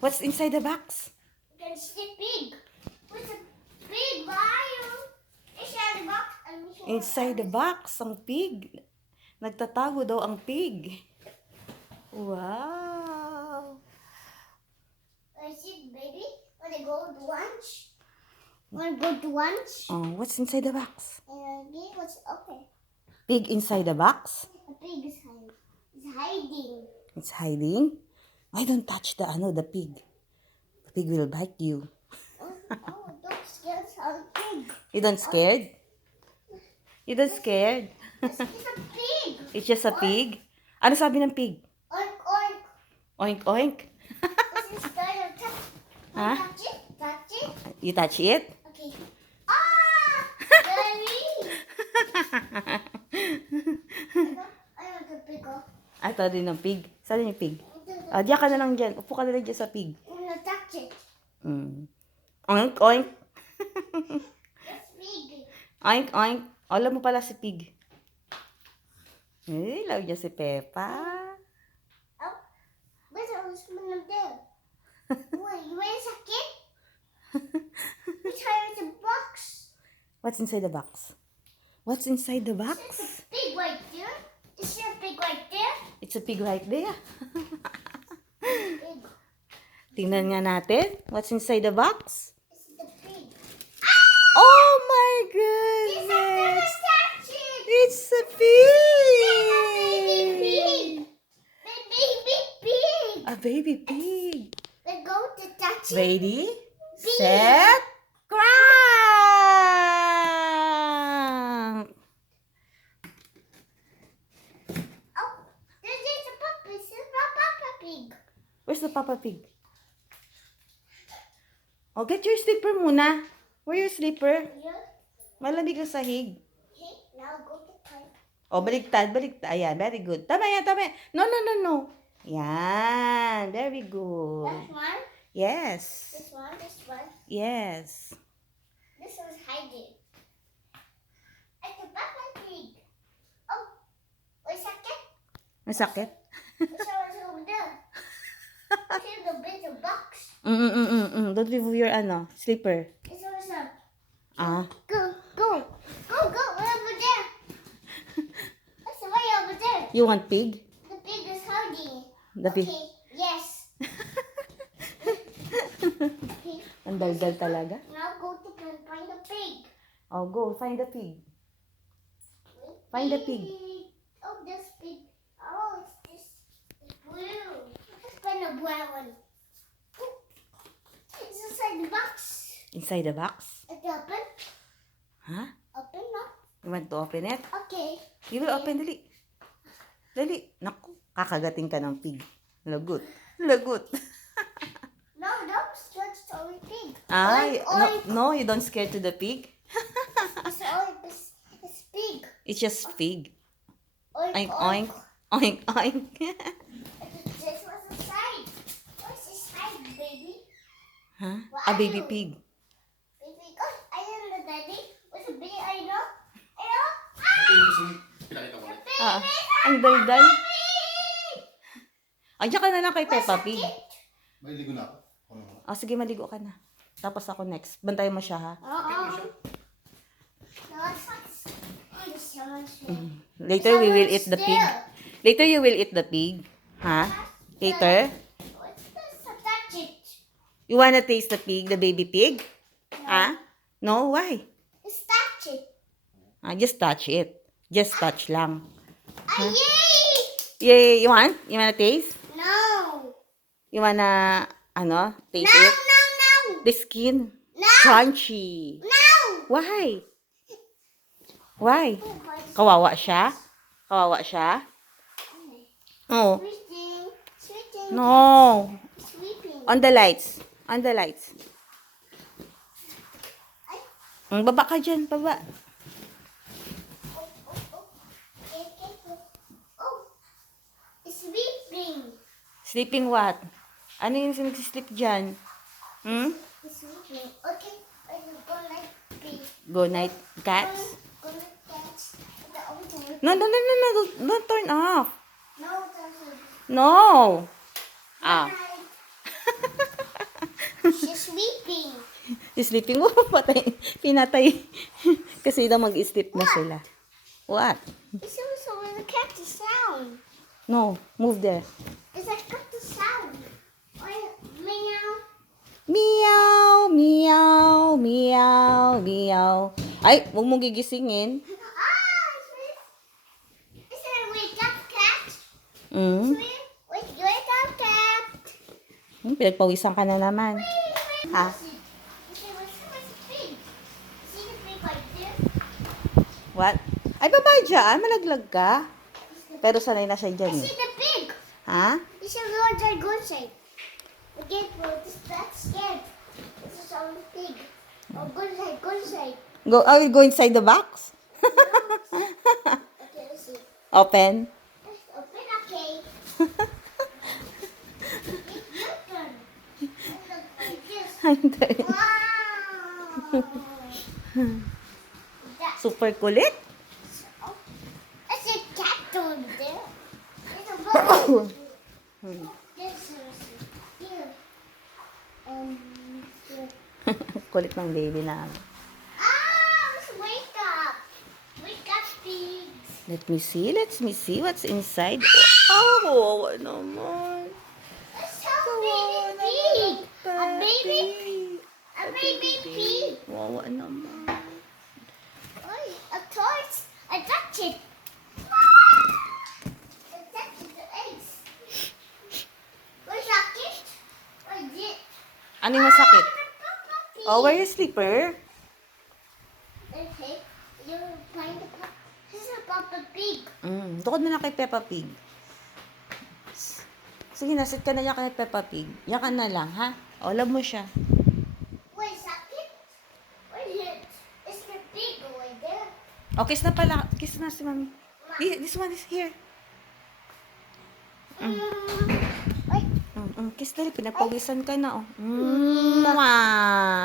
What's inside the box? It's the pig. What's a pig? Why you? Inside the box. Inside the box, ang pig. Nagtatago daw ang pig. Wow! Is it baby? Wanna go to lunch? Wanna go to lunch? Oh, what's inside the box? Baby, what's okay? Pig inside the box? A pig is hiding. It's hiding. It's hiding? I don't touch the pig. The pig will bite you. Don't scare some pig. You don't scared? You don't scared? It's a pig. It's just a pig? Ano sabi ng pig? Oink oink. Oink oink? This is kind of touch. Huh? Touch it. Touch it. You touch it? Okay. Ah! Baby. I want the pig. Ah, ito din ng pig. Saan yung pig? Ah, diyan ka na lang dyan. Upo ka na lang dyan sa pig. I want to touch it. Oink oink. It's pig. Oink oink. Alam mo pala si pig. Eh, love niya si Peppa. Oh, where's the husband there? Wait, where's a kid? Which is the box? What's inside the box? What's inside the It's a box? pig right there. Is there a pig right there? It's a pig right there. Pig. Tingnan nga natin. What's inside the box? It's the pig. Oh my It's a goodness! touch it. It's a Baby pig! pig. The baby pig. A baby pig. We're going to touch it. Ready? Set? Crank! Oh, this is a puppy. This is a papa pig. Where's the Papa Pig? Oh, get your slipper muna. Where your slipper? Here. Malamig ang sahig. Okay, now go to play. Oh, baliktad, baliktad. Ayan, very good. Tama yan, tama yan. No, no, no, no. Yan, very good. This one. Yes. This one. This one. Yes. This one's hiding. It's a papa pig. Oh, wait a second. Masakit? This one's over there. Here's the bigger box. Don't remove your slipper. This one's a Ah. go, go, go, go way over there. That's way over there. You want pig? The pig is hiding. The pig. Okay, yes. Okay. Ang daldal talaga. Now go to find the pig. Oh, go. Find the pig. Find the pig. Oh, this pig. Oh, it's this blue. Let's find the brown one. Oh, it's inside the box. Inside the box? It's open. Huh? Open now. You want to open it? Okay. You will open, dali. Dali. Naku, kakagating ka ng pig. Lagot. Lagot. No, don't stretch the only pig. Ay, Oink, no, you don't scared to the pig? It's only it's pig. It's just pig. Oink, Oink, oink. Oink, oink. This was the side. What's the side, baby? Huh? What A are baby you? pig. Baby, oh, I am the daddy. What's the baby? I know. I know. Ito yung gusto mo pinakita ko. Ah, ang daldal. Ay, diyan ka na lang kay Peppa Pig. May ligo na ako. Ako naman. Ah, sige, maligo ka na. Tapos ako next. Bantayan mo siya, ha? No, it's not. Oh, the someone's Later, we will eat the pig. Later, you will eat the pig. Ha? Later? What's this? Touch it. You wanna taste the pig, the baby pig? Ha? No? Why? Just touch it. Ah, just touch it. Just touch lang. Ah, yay! Yay! You want? You wanna taste? No. You wanna, taste No, it? no, no. The skin. No. Crunchy. No. Why? Why? Kawawa siya? Kawawa siya? Oh. Sweeping. Sweeping. No. Sweeping. On the lights. On the lights. Ay. Baba ka dyan. Baba. Oh, oh, oh. Okay, okay. Oh. It's sweeping. Sleeping what? Ano yung nagsisleep dyan? Hmm? It's sweeping. Okay. I will go like this. Go night cats? Go like that. The old No, no, no, no, no. Don't turn off. No, it doesn't. No. Ah. Night. Sleeping. Oh, patay. Pinatay. Kasi daw mag-sleep na sila. What? It's also when the cactus sound. No, move there. It's like cactus sound. Or meow. Meow, meow, meow, meow. Ay, huwag mong gigisingin. Ah! It's a wake up cat. Mm. Wake up cat. Pinagpawisan ka na naman. Ha? What? Ay, baba dyan. Malaglag ka. Pero sanay na siya I dyan see eh. the pig. Ha? You should go inside, go inside. Again, that's scared. This is all the pig. Oh, go inside, go inside. Go, go inside the box? Okay, let's see. Open. Let's open, okay. It's your turn. Look like this. Wow. That's Super kulit. It's a cat over there. It's a bunny. This is here. Here. Kulit ng baby namin. Let's wake up. Wake up, pigs. Let me see. Let me see what's inside. Oh, ano naman. Let's help baby pig. A baby pig. Wow, ano naman. Oy, a torch. I touch it. I touch the eggs. Where's that kid? Where's it? Ano yung masakit? Puppy. Oh, where your slipper? Okay, you're playing the pup. This is a Papa Pig. Tukod mo na kay Peppa Pig. Sige, nasit ka na yan kay Peppa Pig. Yan ka na lang, ha? O, love mo siya. Where's that kid? Where's it? It's the pig over there. O, kiss na pala. Kiss na si mami. This one is here. Wait. Kiss dali, pinagpawisan ka na, oh. Mwah!